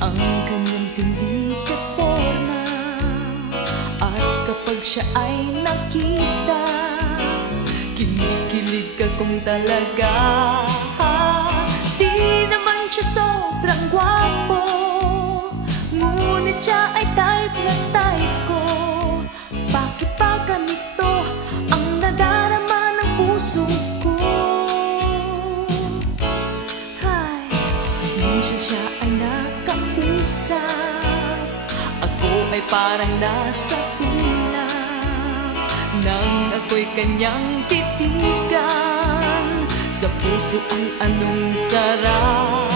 ang kanyang tindig at forma. At kapag siya ay nakita, kinikilig ka kung talaga. Di naman siya sobrang gwapo, ngunit siya ay type na type ko. Bakit ba ganito ang nadarama ng puso ko? Hay, minsan siya ay nakausap, ako ay parang nasa ulap. Nang ako'y kanyang titigan, sa puso ay anong sarap.